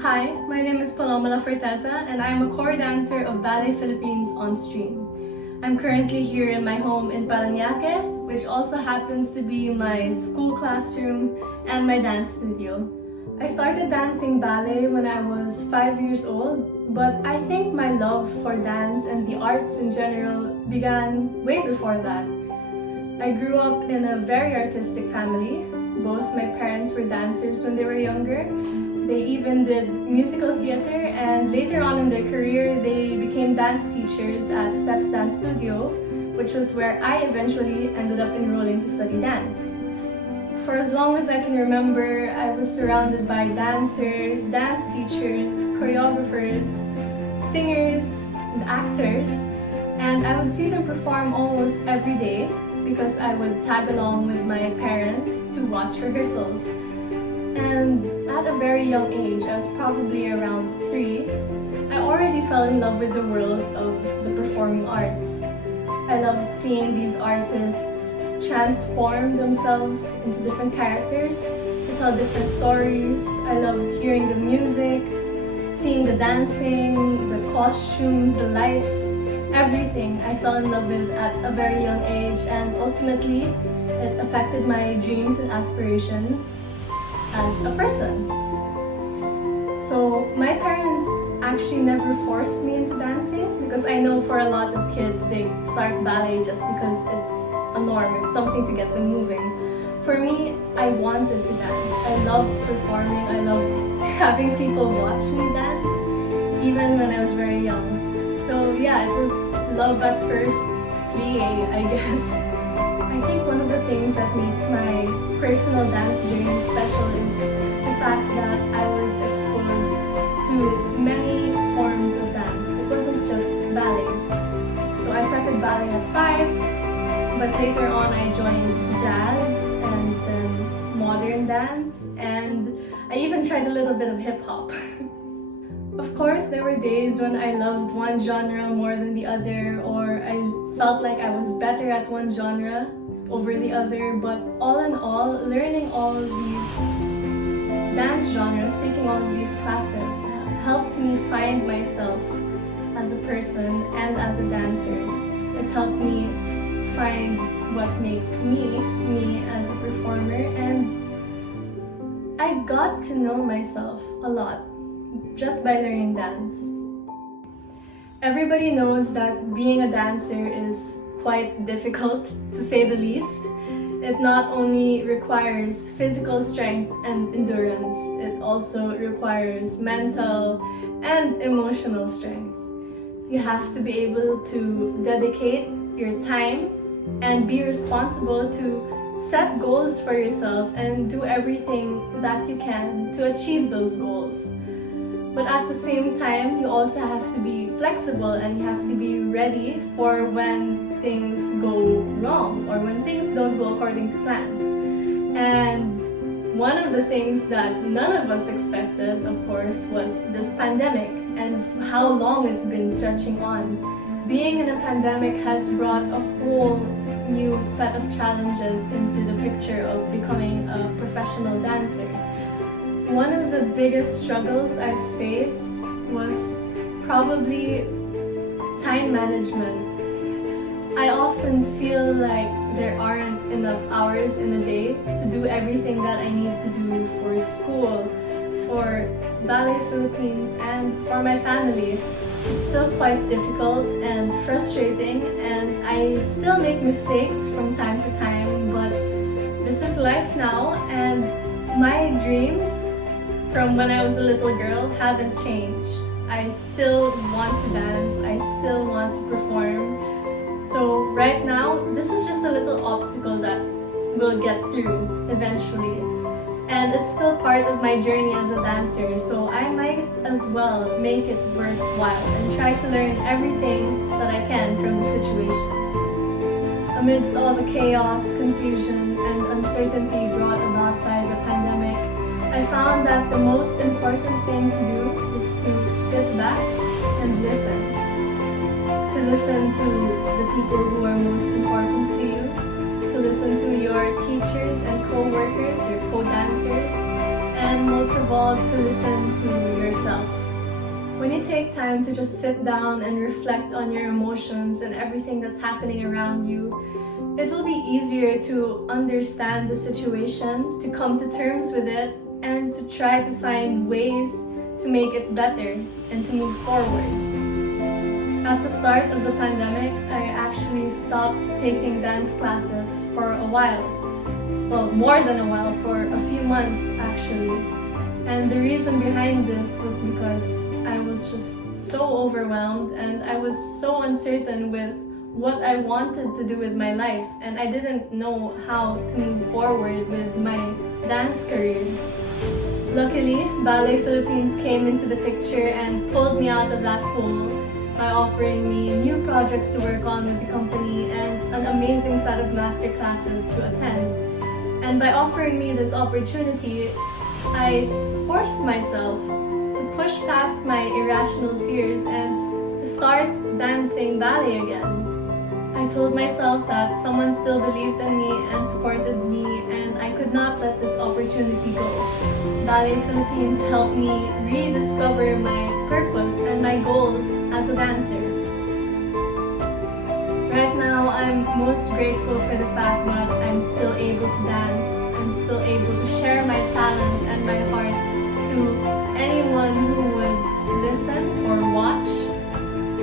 Hi, my name is Paloma La Forteza and I am a core dancer of Ballet Philippines on Stream. I'm currently here in my home in Parañaque, which also happens to be my school classroom and my dance studio. I started dancing ballet when I was 5 years old, but I think my love for dance and the arts in general began way before that. I grew up in a very artistic family. Both my parents were dancers when they were younger. They even did musical theater, and later on in their career, they became dance teachers at Steps Dance Studio, which was where I eventually ended up enrolling to study dance. For as long as I can remember, I was surrounded by dancers, dance teachers, choreographers, singers, and actors, and I would see them perform almost every day because I would tag along with my parents to watch rehearsals. And at a very young age, I was probably around 3, I already fell in love with the world of the performing arts. I loved seeing these artists transform themselves into different characters to tell different stories. I loved hearing the music, seeing the dancing, the costumes, the lights, everything I fell in love with at a very young age, and ultimately it affected my dreams and aspirations as a person. So my parents actually never forced me into dancing, because I know for a lot of kids they start ballet just because it's a norm, it's something to get them moving. For me, I wanted to dance. I loved performing, I loved having people watch me dance, even when I was very young. So yeah, it was love at first play, I guess. I think one of the things that makes my personal dance journey special is the fact that I was exposed to many forms of dance. It wasn't just ballet. So I started ballet at 5, but later on I joined jazz and then modern dance, and I even tried a little bit of hip-hop. Of course, there were days when I loved one genre more than the other, or I felt like I was better at one genre over the other, but all in all, learning all of these dance genres, taking all of these classes, helped me find myself as a person and as a dancer. It helped me find what makes me as a performer, and I got to know myself a lot just by learning dance. Everybody knows that being a dancer is quite difficult, to say the least. It not only requires physical strength and endurance, it also requires mental and emotional strength. You have to be able to dedicate your time and be responsible to set goals for yourself and do everything that you can to achieve those goals. But at the same time, you also have to be flexible and you have to be ready for when things go wrong or when things don't go according to plan. And one of the things that none of us expected, of course, was this pandemic and how long it's been stretching on. Being in a pandemic has brought a whole new set of challenges into the picture of becoming a professional dancer. One of the biggest struggles I faced was probably time management. I often feel like there aren't enough hours in a day to do everything that I need to do for school, for Ballet Philippines, and for my family. It's still quite difficult and frustrating, and I still make mistakes from time to time, but this is life now, and my dreams from when I was a little girl haven't changed. I still want to dance, I still want to perform. So right now, this is just a little obstacle that we'll get through eventually. And it's still part of my journey as a dancer, so I might as well make it worthwhile and try to learn everything that I can from the situation. Amidst all the chaos, confusion, and uncertainty brought about by the pandemic, I found that the most important thing to do is to sit back and listen. To listen to the people who are most important to you, to listen to your teachers and co-workers, your co-dancers, and most of all, to listen to yourself. When you take time to just sit down and reflect on your emotions and everything that's happening around you, it will be easier to understand the situation, to come to terms with it, and to try to find ways to make it better and to move forward. At the start of the pandemic, I actually stopped taking dance classes for a while. Well, more than a while, for a few months actually. And the reason behind this was because I was just so overwhelmed and I was so uncertain with what I wanted to do with my life, and I didn't know how to move forward with my dance career. Luckily, Ballet Philippines came into the picture and pulled me out of that hole by offering me new projects to work on with the company and an amazing set of master classes to attend. And by offering me this opportunity, I forced myself to push past my irrational fears and to start dancing ballet again. I told myself that someone still believed in me and supported me, and I could not let this opportunity go. Ballet Philippines helped me rediscover my purpose and my goals as a dancer. Right now, I'm most grateful for the fact that I'm still able to dance. I'm still able to share my talent and my heart to anyone who would listen or watch.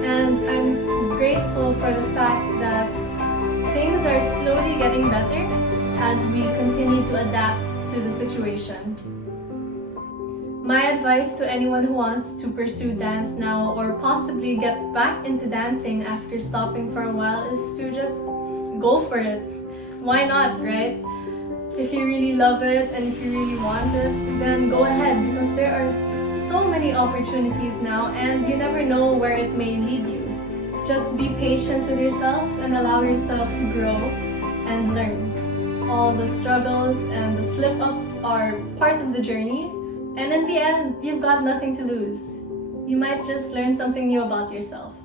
And I'm grateful for the fact that things are slowly getting better as we continue to adapt to the situation. My advice to anyone who wants to pursue dance now or possibly get back into dancing after stopping for a while is to just go for it. Why not, right? If you really love it and if you really want it, then go ahead, because there are so many opportunities now and you never know where it may lead you. Just be patient with yourself and allow yourself to grow and learn. All the struggles and the slip-ups are part of the journey, and in the end, you've got nothing to lose. You might just learn something new about yourself.